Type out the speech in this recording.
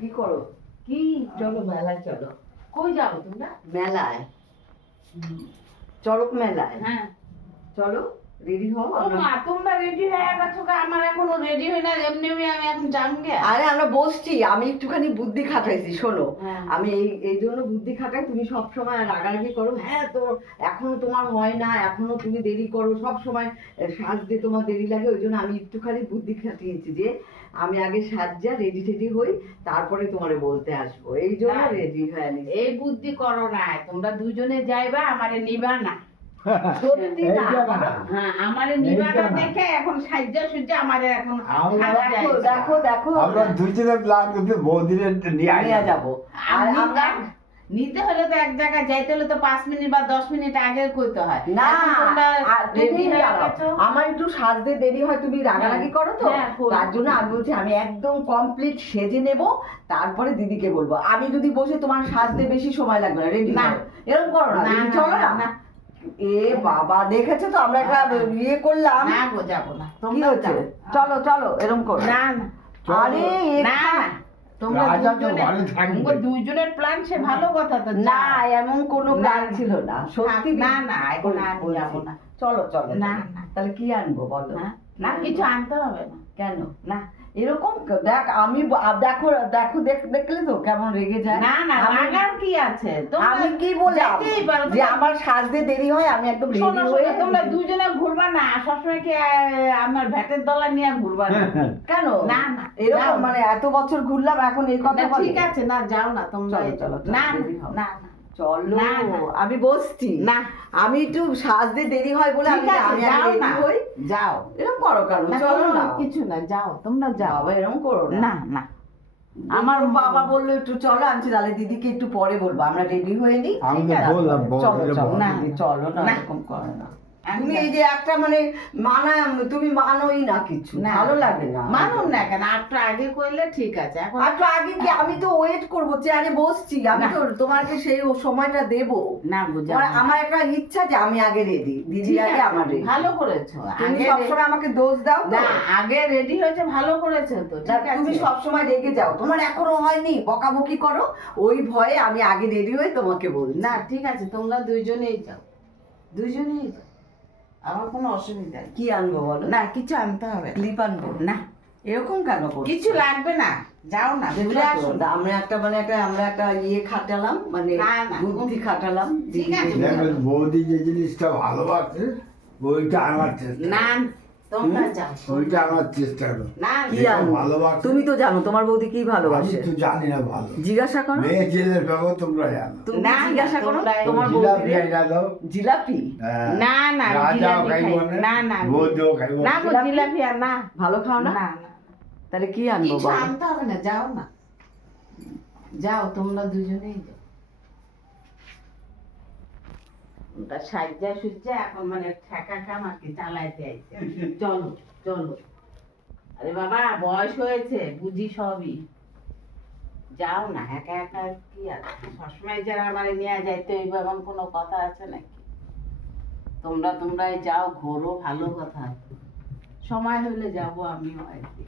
কি করো? কি? চলো মেলায় চলো। কই যাবো তোমরা? মেলায়, চড়ক মেলায়। হ্যাঁ। চলো রেডি হও। ও মা, তোমরা রেডি হয়ে গেছো? আমার এখনো রেডি হই না, এমনি আমি এখন যামগে। আরে আমরা বসছি, আমি একটুখানি বুদ্ধি খাটাইছি। শোনো, হ্যাঁ। আমি এই জন্য বুদ্ধি খাটাই, তুমি সব সময় রাগারাগি করো, হ্যাঁ তো এখনো তোমার হয় না, এখনো তুমি দেরি করো, সব সময় সাজতে তোমার দেরি লাগে। ওই জন্য আমি একটুখানি বুদ্ধি খাটিয়েছি যে আমি আগে সাজা রেডি টেডি হই, তারপরে তোমারে বলতে আসবো। এই জন্য রেডি হয়ে নি। এই বুদ্ধি করো না, তোমরা দুজনে যাইবা, আমারে নিবা না। সত্যি না? হ্যাঁ, আমারে নিবা না দেখে এখন সাজ্জা সুজ্জা আমারে এখন দেখো দেখো দেখো, আমরা দুজনে প্ল্যান করতে বৌদিরে নিয়ে যাবো। আর আমরা নিতে হলে তো এক জায়গায় যাইতে হলে তো 5 মিনিট বা 10 মিনিট আগে কইতে হয়। না, এখন তোমরা তুমি ready হয়ে দাঁড়াও। গেছো। আমার একটু সাজতে দেরি হয়, তুমি রাগারাগি করো তো, হ্যাঁ, করি। তার জন্য আমি বলছি আমি একদম কমপ্লিট সেজে নেব, তারপরে দিদিকে বলবো। আমি যদি বসে, তোমার সাজতে বেশি সময় লাগবে না, রেডি না। এরকম করো না, না, দিদি না, চলো না, না। না। এ বাবা, দেখেছো তো আমরা একটা ইয়ে করলাম। না গো, যাবো না। কি তোমরা হচ্ছে? যাও। চলো চলো, এরকম করো না না আরে না না, তোমরা রাজা তো দুজনে, ভালো থাকবে। তোমরা দুজনের প্ল্যান সে ভালো কথা তো। না, এমন কোনো প্ল্যান না, ছিল না, সত্যি। না না, এখন আমি বলছি। যাবো না। চলো চলো। না, না। তাহলে কি আনবো বলো? হ্যাঁ? না, কিছু আনতে হবে না। কেন? না এরকম দেখ, আমি দেখো দেখো দেখলে তো কেমন রেগে যায়। না না, আমি- রাগার কি আছে? তোমরা আমি কি বললাম যেতেই পারো, যে আমার সাজতে দেরি হয়, আমি একদম শোনো, রেডি শোনো, হয়ে। তোমরা দুজনে ঘুরবা না সবসময় কি আমার ভ্যাটের দলা নিয়ে ঘুরবা না। কেন? না, না, এরকম যাও। মানে এত বছর ঘুরলাম, এখন এই কথা না, বলে? ঠিক আছে, না যাও না তোমরা। চলো, চলো, চলো, না ready হও। না না চলো, না, না। আমি বসছি। না। আমি একটু সাজতে দেরি হয় বলে ঠিক আছে, আমি যাও রেডি না। হই। যাও এরকম করো কেন? না, চলো কোনো না। কিছু না, যাও তোমরা যাও। বাবা, এরকম করো না। না না, আমার বাবা বললো একটু চলো, আনছি, তাহলে দিদিকে একটু পরে বলবো, আমরা রেডি হয়ে নিই। আমি ঠিক আছে? বললাম, চলো বৌদিরে চলো, বলো। না, দিদি, চলো না, না। এরকম করো না। আমি তুমি না। এই যে একটা মানে তুমি মানোই না কিছু, না। ভালো লাগে না। মানুন না কেন, একটু আগে কইলে ঠিক আছে। এখন আর তো আগে কি, আমি তো ওয়েট করবো, চেয়ারে বসছি, আমি না। তো তোমাকে সেই সময়টা দেবো। না গো, যাও না। আমার একটা ইচ্ছা যে আমি আগে রেডি, দিদি ঠিক আগে আছে, আমার রেডি। ভালো করেছো। তুমি আগে সবসময় আমাকে দোষ দাও তো। না, আগে রেডি হয়েছে, ভালো করেছো তো। না, ঠিক তুমি আছে, সবসময় রেগে যাও, তোমার এখনো হয়নি, বকাবকি করো, ওই ভয়ে আমি আগে রেডি হয়ে তোমাকে বলছি। না ঠিক আছে, তোমরা দুইজনেই যাও, দুইজনেই যাও, আমার কোনো অসুবিধা নেই। কি আনবো বলো? না, কিছু আনতে হবে না। ক্লিপ আনবো? না, এরকম কেন করছো? কিছু লাগবে না, যাও না, ঘুরে আসো। আমরা একটা ইয়ে খাটালাম, মানে না, না, বুদ্ধি খাটালাম। ঠিক আছে। দেখবেন বৌদি যে জিনিসটা ভালোবাসে ওইটা আমার চেষ্টা না, তোমরা যাও। ওইটা আমার চেষ্টা করো। না, কি যেটা আনবো? ভালোবাসে তুমি তো জানো তোমার বৌদি কি আমি ভালোবাসে, তো জানি না ভালো। জিজ্ঞাসা করো। মেয়ে ছেলের ব্যাপার তোমরা জানো। তুমি না, জিজ্ঞাসা করো তোমরা- তোমার জিলাপি বৌদি। আইনা দাও। জিলাপি হ্যাঁ। না, না, রাজাও জিলাপি খাইব খাই- না, না, না, বৌদিও খাইব না না। গো, জিলাপি আর না। ভালো খাও না? না, না, তাহলে কি আনবো কিছু বলো? আনতে হবে না, যাও না, যাও, তোমরা দুজনেই যাও। ওটা সাজ্জা সুজ্জা এখন মানে ঠেকা কাম আর কি চালাইতে আইছে। চলো চলো, আরে বাবা, বয়স হয়েছে, বুঝি সবই। যাও না, একা একা কি আছে, সবসময় যারা আমার নিয়ে যাইতে হইব এমন কোনো কথা আছে নাকি? তোমরাই যাও, ঘোরো, ভালো কথা। সময় হলে যাবো আমিও একদিন।